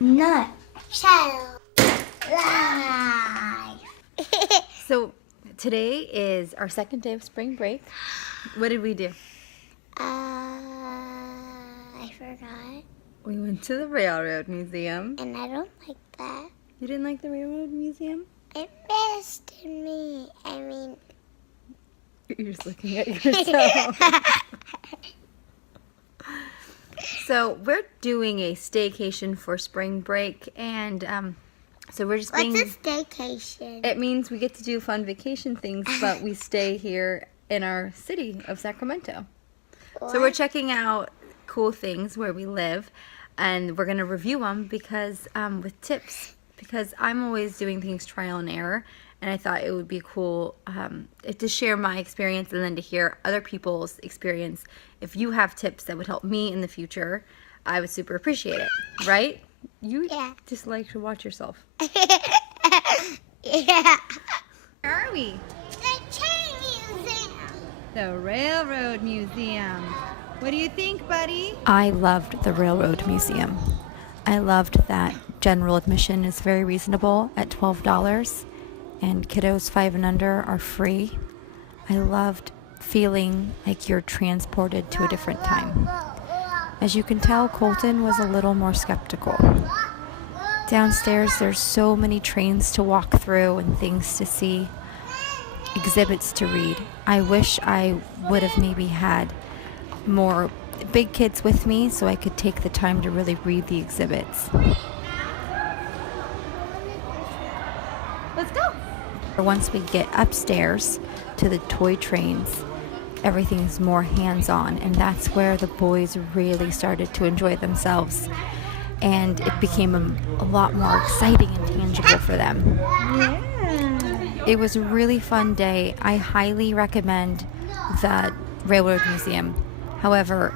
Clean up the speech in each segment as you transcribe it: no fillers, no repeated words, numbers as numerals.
Nutshell Live. So today is our second day of spring break. What did we do? I forgot. We went to the Railroad Museum. And I don't like that. You didn't like the Railroad Museum? It missed me. I mean... You're just looking at yourself. So we're doing a staycation for spring break, and so we're just being... What's a staycation? It means we get to do fun vacation things, but we stay here in our city of Sacramento. What? So we're checking out cool things where we live, and we're going to review them because with tips, because I'm always doing things trial and error, and I thought it would be cool to share my experience and then to hear other people's experience. If you have tips that would help me in the future, I would super appreciate it, right? You just like to watch yourself. Yeah. Where are we? The train museum. The Railroad Museum. What do you think, buddy? I loved the Railroad Museum. I loved that general admission is very reasonable at $12, and kiddos 5 and under are free. I loved feeling like you're transported to a different time. As you can tell, Colton was a little more skeptical. Downstairs, there's so many trains to walk through and things to see, exhibits to read. I wish I would have maybe had more big kids with me so I could take the time to really read the exhibits. Let's go. Once we get upstairs to the toy trains, everything's more hands-on, and that's where the boys really started to enjoy themselves, and it became a lot more exciting and tangible for them. Yeah. It was a really fun day. I highly recommend the Railroad Museum. However,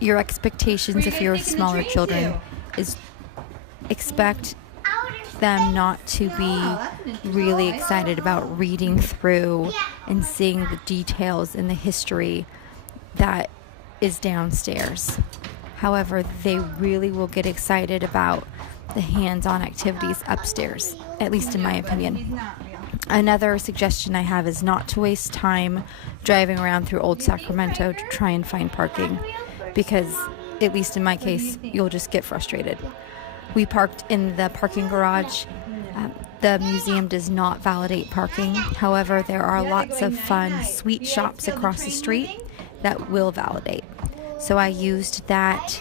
your expectations if you're smaller children is expect them not to be really excited about reading through and seeing the details and the history that is downstairs. However, they really will get excited about the hands-on activities upstairs, at least in my opinion. Another suggestion I have is not to waste time driving around through Old Sacramento to try and find parking, because, at least in my case, you'll just get frustrated. We parked in the parking garage. The museum does not validate parking. However, there are lots of fun sweet shops across the street that will validate. So I used that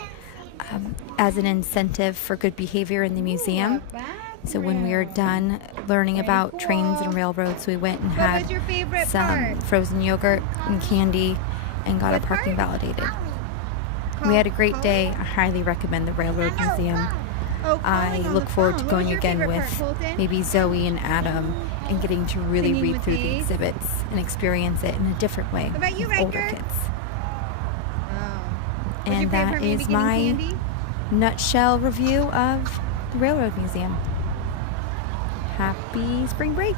as an incentive for good behavior in the museum. So when we were done learning about trains and railroads, we went and had some frozen yogurt and candy and got our parking validated. We had a great day. I highly recommend the Railroad Museum. I look forward to going again with maybe Zoe and Adam and getting to really read through the exhibits and experience it in a different way with older kids. And that is my nutshell review of the Railroad Museum. Happy spring break!